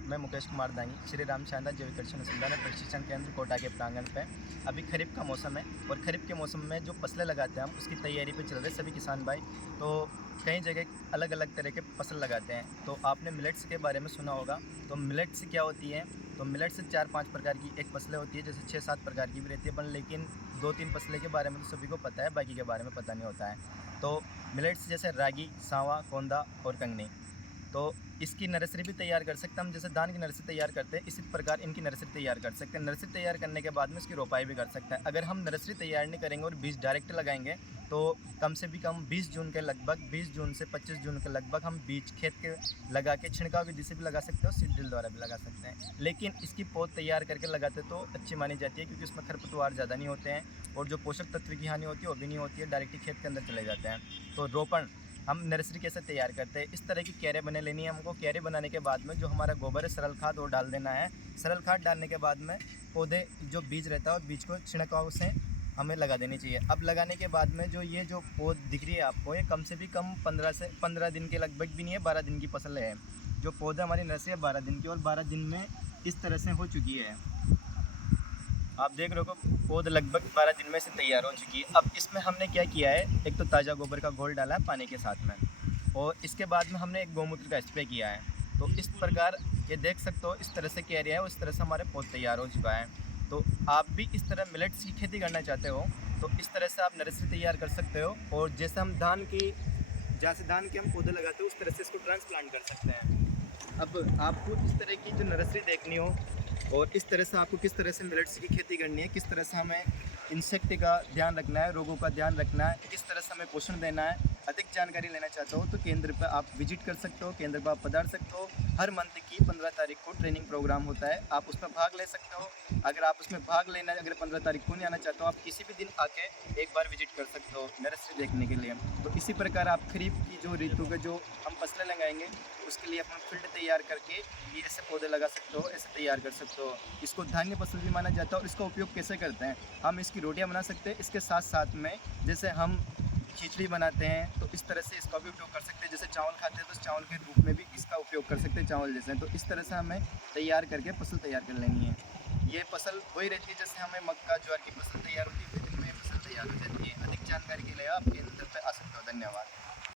मैं मुकेश कुमार दांगी श्री राम शानदार जैविक कृषि अनुसंधान और प्रशिक्षण केंद्र कोटा के प्रांगण पे। अभी खरीफ का मौसम है और खरीफ के मौसम में जो फसलें लगाते हैं हम उसकी तैयारी पे चल रहे सभी किसान भाई। तो कई जगह अलग अलग तरह के फसल लगाते हैं। तो आपने मिलेट्स के बारे में सुना होगा। तो मिलेट्स क्या होती है? तो मिलेट्स 4-5 प्रकार की एक फसलें होती है, जैसे 6-7 प्रकार की भी रहती है, पर लेकिन 2-3 फसलें के बारे में तो सभी को पता है, बाकी के बारे में पता नहीं होता है। तो मिलेट्स जैसे रागी, सांवा, कोंदा और कंगनी। तो इसकी नर्सरी भी तैयार कर सकते हैं हम, जैसे धान की नर्सरी तैयार करते हैं इसी प्रकार इनकी नर्सरी तैयार कर सकते हैं। नर्सरी तैयार करने के बाद में इसकी रोपाई भी कर सकते हैं। अगर हम नर्सरी तैयार नहीं करेंगे और बीज डायरेक्ट लगाएंगे तो कम से भी कम 20 जून के लगभग, 20 जून से 25 जून के लगभग हम बीज खेत के लगा के छिड़काव विधि से भी लगा सकते हो, सीड ड्रिल द्वारा भी लगा सकते हैं। लेकिन इसकी पौध तैयार करके लगाते तो अच्छी मानी जाती है, क्योंकि उसमें खरपतवार ज़्यादा नहीं होते हैं और जो पोषक तत्व की हानि होती है वो भी नहीं होती है, डायरेक्ट ही खेत के अंदर चले जाते हैं। तो रोपण हम नर्सरी कैसे तैयार करते हैं? इस तरह की क्यारे बने लेनी है हमको। क्यारे बनाने के बाद में जो हमारा गोबर है, सरल खाद, वो डाल देना है। सरल खाद डालने के बाद में पौधे जो बीज रहता है, बीज को छिड़काव से हमें लगा देनी चाहिए। अब लगाने के बाद में जो ये जो पौध दिख रही है आपको, ये कम से भी कम 15 दिन के लगभग भी नहीं है, 12 दिन की फसल है। जो पौधा हमारी नर्सरी है 12 दिन की, और 12 दिन में इस तरह से हो चुकी है। आप देख रहे हो पौध लगभग 12 दिन में से तैयार हो चुकी है। अब इसमें हमने क्या किया है, एक तो ताज़ा गोबर का घोल डाला है पानी के साथ में, और इसके बाद में हमने एक गौमूत्र का स्प्रे किया है। तो इस प्रकार ये देख सकते हो, इस तरह से क्यारिया है, उस तरह से हमारे पौध तैयार हो चुका है। तो आप भी इस तरह मिलेट्स की खेती करना चाहते हो तो इस तरह से आप नर्सरी तैयार कर सकते हो। और जैसे हम धान की, जैसे धान के हम पौधे लगाते हो उस तरह से इसको ट्रांसप्लांट कर सकते हैं। अब आपको इस तरह की जो नर्सरी देखनी हो और इस तरह से आपको किस तरह से मिलेट्स की खेती करनी है, किस तरह से हमें इंसेक्ट का ध्यान रखना है, रोगों का ध्यान रखना है, किस तरह से हमें पोषण देना है, अधिक जानकारी लेना चाहते हो तो केंद्र पर आप विजिट कर सकते हो, केंद्र पर आप पधार सकते हो। हर मंथ की 15 तारीख को ट्रेनिंग प्रोग्राम होता है, आप उसमें भाग ले सकते हो। अगर आप उसमें भाग लेना, अगर 15 तारीख को नहीं आना चाहते हो, आप किसी भी दिन आके एक बार विजिट कर सकते हो नर्सरी देखने के लिए। तो इसी प्रकार आप खरीफ की जो ऋतु के जो हम फसलें लगाएंगे उसके लिए अपना फील्ड तैयार करके ये ऐसे पौधे लगा सकते हो, ऐसे तैयार कर सकते हो। इसको धान्य फसल भी माना जाता है। और इसका उपयोग कैसे करते हैं, हम इसकी रोटियां बना सकते हैं, इसके साथ साथ में जैसे हम खिचड़ी बनाते हैं तो इस तरह से इसका भी उपयोग कर सकते हैं। जैसे चावल खाते हैं तो चावल के रूप में भी इसका उपयोग कर सकते हैं, चावल जैसे। तो इस तरह से हमें तैयार करके फसल तैयार कर लेनी है। ये फसल वही रहती है जैसे हमें मक्का ज्वार की फसल तैयार होती है, फिर इनमें फसल तैयार हो जाती है। अधिक जानकारी के लिए आप केंद्र पर आ सकते हो। धन्यवाद।